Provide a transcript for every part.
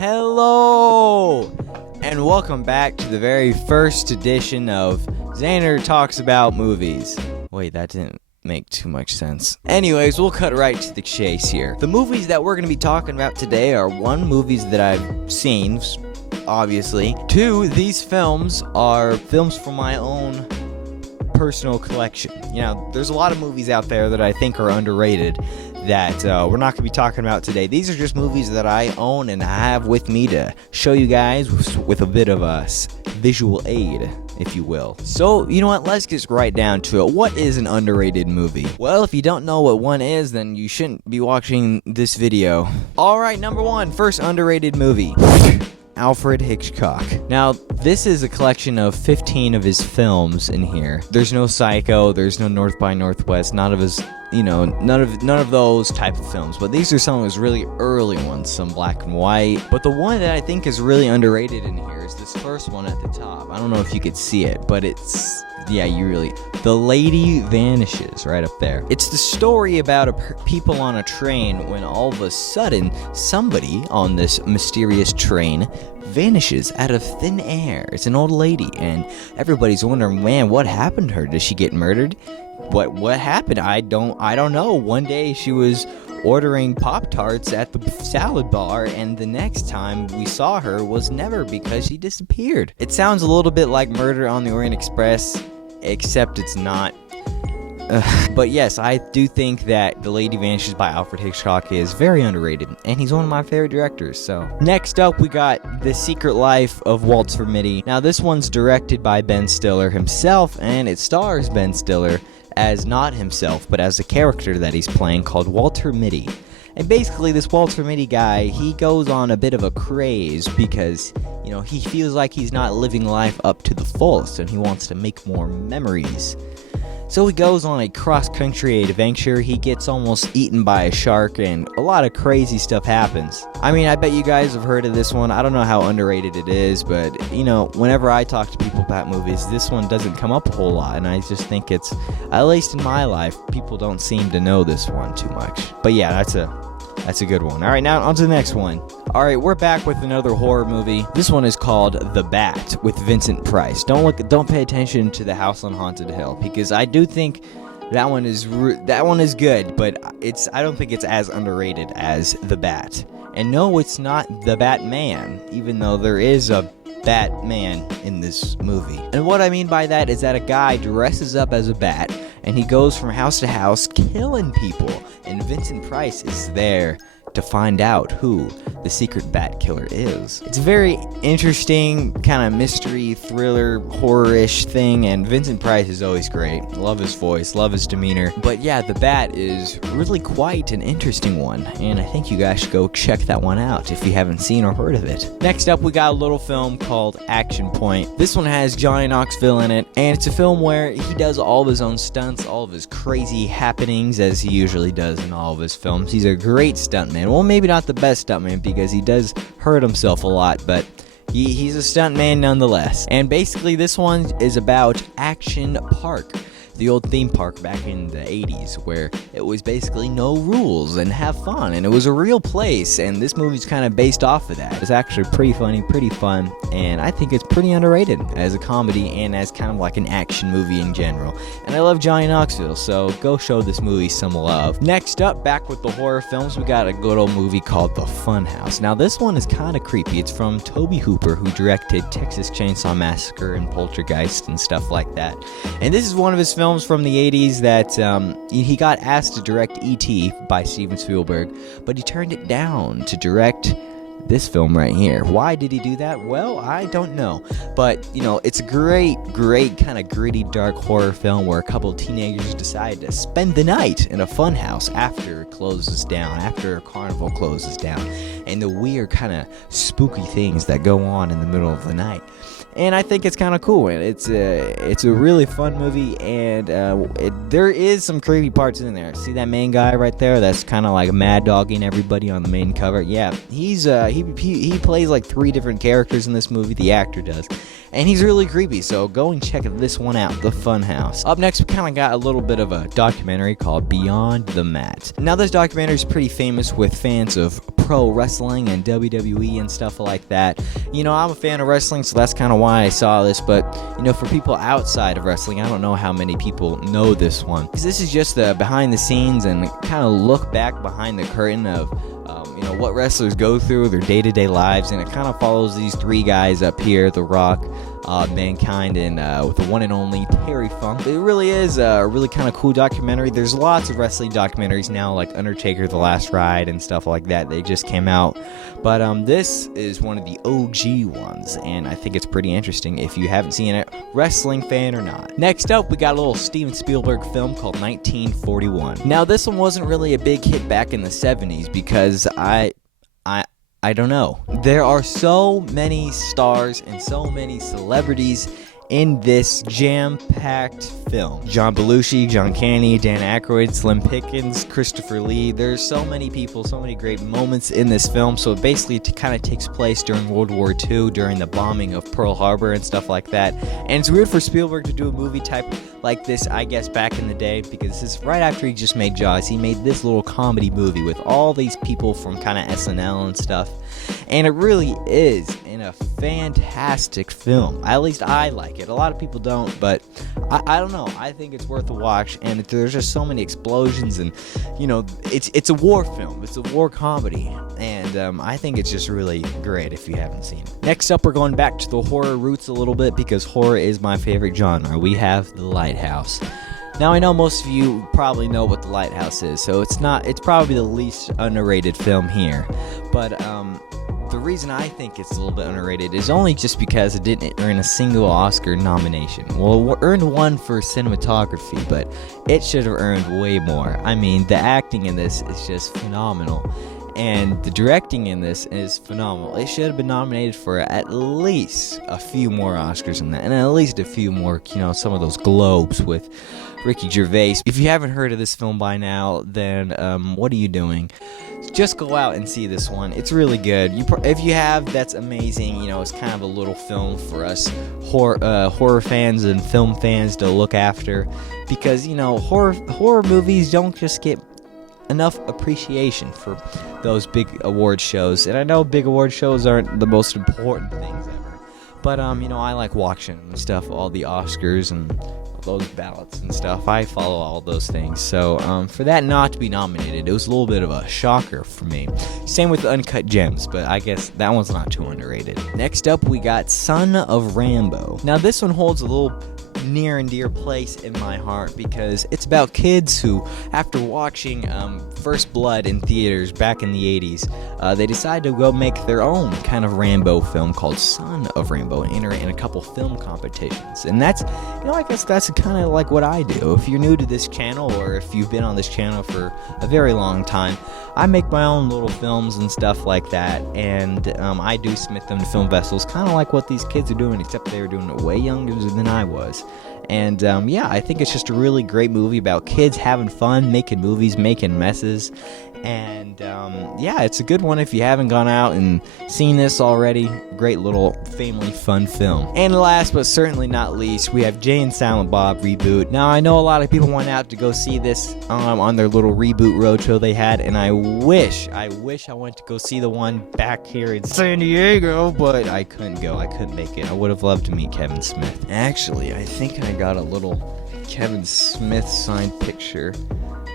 Hello, and welcome back to the very first edition of Xander Talks About Movies. Wait, that didn't make too much sense. Anyways, we'll cut right to the chase here. The movies that we're going to be talking about today are one, movies that I've seen, obviously. Two, these films are films from my own personal collection. You know, there's a lot of movies out there that I think are underrated that we're not going to be talking about today. These are just movies that I own and I have with me to show you guys with a bit of a visual aid, if you will. So, you know what, let's get right down to it. What is an underrated movie? Well, if you don't know what one is, then you shouldn't be watching this video. Alright, number one, first underrated movie. Alfred Hitchcock. Now, this is a collection of 15 of his films in here. There's no Psycho, there's no North by Northwest, none of his, none of those type of films. But these are some of his really early ones, some black and white. But the one that I think is really underrated in here is this first one at the top. I don't know if you could see it, but it's... yeah, The Lady Vanishes, right up there. It's the story about people on a train when all of a sudden, somebody on this mysterious train vanishes out of thin air. It's an old lady, and everybody's wondering, man, what happened to her? Did she get murdered? What happened? I don't know. One day she was ordering Pop-Tarts at the salad bar, and the next time we saw her was never, because she disappeared. It sounds a little bit like Murder on the Orient Express, except it's not. But yes, I do think that The Lady Vanishes by Alfred Hitchcock is very underrated, and he's one of my favorite directors. So next up, we got The Secret Life of Walter Mitty. Now this one's directed by Ben Stiller himself, and it stars Ben Stiller as not himself, but as a character that he's playing called Walter Mitty. And basically, this Walter Mitty guy, he goes on a bit of a craze because, he feels like he's not living life up to the fullest, and he wants to make more memories. So he goes on a cross-country adventure, he gets almost eaten by a shark, and a lot of crazy stuff happens. I mean, I bet you guys have heard of this one. I don't know how underrated it is, but, whenever I talk to people about movies, this one doesn't come up a whole lot, and I just think it's, at least in my life, people don't seem to know this one too much. But yeah, that's a good one. Alright, now on to the next one. Alright, we're back with another horror movie. This one is called The Bat with Vincent Price. Don't pay attention to The House on Haunted Hill, because I do think that one is good, but I don't think it's as underrated as The Bat. And no, it's not The Batman, even though there is a Batman in this movie. And what I mean by that is that a guy dresses up as a bat and he goes from house to house killing people, and Vincent Price is there to find out who the secret bat killer is. It's a very interesting kind of mystery, thriller, horror-ish thing, and Vincent Price is always great. Love his voice, love his demeanor. But yeah, The Bat is really quite an interesting one, and I think you guys should go check that one out if you haven't seen or heard of it. Next up, we got a little film called Action Point. This one has Johnny Knoxville in it, and it's a film where he does all of his own stunts, all of his crazy happenings, as he usually does in all of his films. He's a great stuntman. Well, maybe not the best stuntman, because he does hurt himself a lot, but he's a stuntman nonetheless. And basically, this one is about Action Park, the old theme park back in the 80s, where it was basically no rules and have fun, and it was a real place, and this movie's kind of based off of that. It's actually pretty funny, pretty fun, and I think it's pretty underrated as a comedy and as kind of like an action movie in general. And I love Johnny Knoxville, so go show this movie some love. Next up, back with the horror films, we got a good old movie called The Funhouse. Now this one is kind of creepy. It's from Tobe Hooper, who directed Texas Chainsaw Massacre and Poltergeist and stuff like that. And this is one of his films from the 80s that he got asked to direct E.T. by Steven Spielberg, but he turned it down to direct this film right here. Why did he do that? Well, I don't know. But, it's a great kind of gritty, dark horror film where a couple of teenagers decide to spend the night in a fun house after it closes down, after a carnival closes down, and the weird kind of spooky things that go on in the middle of the night. And I think it's kind of cool, and it's a really fun movie, and there is some creepy parts in there. See that main guy right there? That's kind of like mad dogging everybody on the main cover. Yeah, he plays like 3 different characters in this movie. The actor does, and he's really creepy. So go and check this one out, The Funhouse. Up next, we kind of got a little bit of a documentary called Beyond the Mat. Now this documentary is pretty famous with fans of pro wrestling and WWE and stuff like that. You know, I'm a fan of wrestling, so that's kind of why I saw this, but, you know, for people outside of wrestling, I don't know how many people know this one. Because this is just the behind the scenes and kind of look back behind the curtain of, you know, what wrestlers go through, their day-to-day lives, and it kind of follows these three guys up here, The Rock, Mankind, and with the one and only Terry Funk. It really is a really kind of cool documentary. There's lots of wrestling documentaries now, like Undertaker, The Last Ride, and stuff like that. They just came out. But this is one of the OG ones, and I think it's pretty interesting if you haven't seen it, wrestling fan or not. Next up, we got a little Steven Spielberg film called 1941. Now, this one wasn't really a big hit back in the 70s because I don't know. There are so many stars and so many celebrities in this jam-packed film. John Belushi, John Candy, Dan Aykroyd, Slim Pickens, Christopher Lee. There's so many people, so many great moments in this film. So it basically kind of takes place during World War II, during the bombing of Pearl Harbor and stuff like that. And it's weird for Spielberg to do a movie type like this, I guess, back in the day, because this is right after he just made Jaws. He made this little comedy movie with all these people from kind of SNL and stuff. And it really is a fantastic film. At least I like it. A lot of people don't, but I don't know. I think it's worth a watch, and there's just so many explosions, and you know, it's a war film. It's a war comedy, and I think it's just really great if you haven't seen it. Next up, we're going back to the horror roots a little bit because horror is my favorite genre. We have The Lighthouse. Now, I know most of you probably know what The Lighthouse is, so it's probably the least underrated film here, but the reason I think it's a little bit underrated is only just because it didn't earn a single Oscar nomination. Well, it earned one for cinematography, but it should have earned way more. I mean, the acting in this is just phenomenal, and the directing in this is phenomenal. It should have been nominated for at least a few more Oscars than that, and at least a few more, you know, some of those Globes with Ricky Gervais. If you haven't heard of this film by now, then what are you doing? Just go out and see this one. It's really good. If you have, that's amazing. You know, it's kind of a little film for us horror fans and film fans to look after, because, you know, horror movies don't just get enough appreciation for those big award shows. And I know big award shows aren't the most important things ever, but you know, I like watching and stuff, all the Oscars and those ballots and stuff. I follow all those things, so for that not to be nominated, it was a little bit of a shocker for me. Same with Uncut Gems, but I guess that one's not too underrated. Next up, we got Son of Rambow. Now, this one holds a little near and dear place in my heart because it's about kids who, after watching First Blood in theaters back in the 80s, they decide to go make their own kind of Rambo film called Son of Rambow and enter in a couple film competitions. And that's, you know, I guess that's kind of like what I do. If you're new to this channel, or if you've been on this channel for a very long time, I make my own little films and stuff like that, and I do submit them to film festivals, kind of like what these kids are doing, except they were doing it way younger than I was. And yeah, I think it's just a really great movie about kids having fun, making movies, making messes. And yeah, it's a good one if you haven't gone out and seen this already. Great little family fun film. And last but certainly not least, we have Jay and Silent Bob Reboot. Now, I know a lot of people went out to go see this on their little reboot roadshow they had, and I wish I went to go see the one back here in San Diego, but I couldn't go. I couldn't make it. I would have loved to meet Kevin Smith. Actually, I think I got a little Kevin Smith signed picture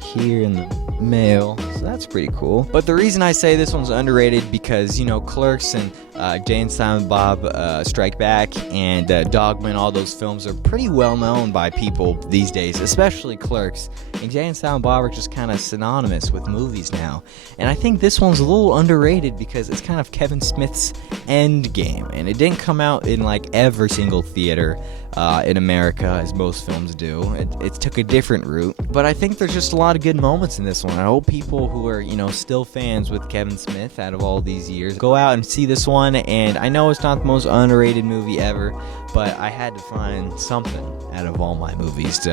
here in the mail, so that's pretty cool. But the reason I say this one's underrated because, you know, Clerks and Jay and Silent Bob Strike Back and Dogman, all those films are pretty well known by people these days, especially Clerks. And Jay and Silent Bob are just kind of synonymous with movies now. And I think this one's a little underrated because it's kind of Kevin Smith's end game, and it didn't come out in like every single theater in America as most films do. It took a different route, but I think there's just a lot of good moments in this one. I hope people who are, you know, still fans with Kevin Smith out of all these years go out and see this one. And I know it's not the most underrated movie ever, but I had to find something out of all my movies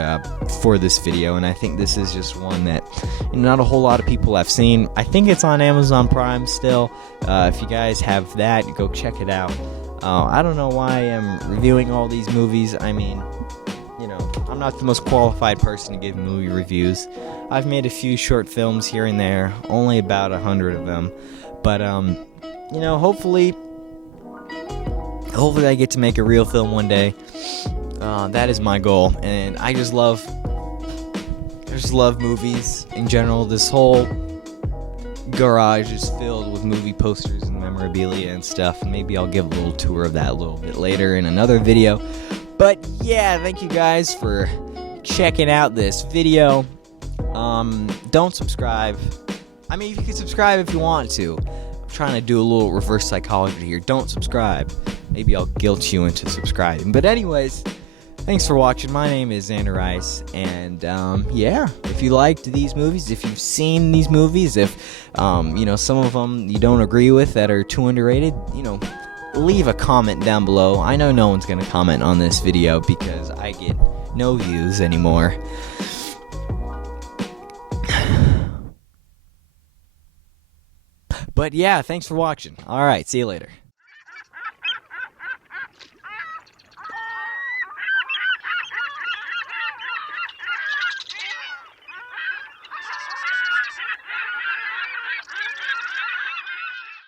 for this video, and I think this is just one that not a whole lot of people have seen. I think it's on Amazon Prime still. If you guys have that, go check it out. I don't know why I'm reviewing all these movies. I mean, you know, I'm not the most qualified person to give movie reviews. I've made a few short films here and there, only about 100 of them. But hopefully I get to make a real film one day. That is my goal, and I just love movies in general. This whole garage is filled with movie posters and memorabilia and stuff, and maybe I'll give a little tour of that a little bit later in another video. But yeah, thank you guys for checking out this video. Don't subscribe. I mean, you can subscribe if you want to. I'm trying to do a little reverse psychology here. Don't subscribe. Maybe I'll guilt you into subscribing. But anyways, thanks for watching. My name is ZRice, and yeah, if you liked these movies, if you've seen these movies, if some of them you don't agree with that are too underrated, leave a comment down below. I know no one's gonna comment on this video because I get no views anymore. But yeah, thanks for watching. All right, see you later.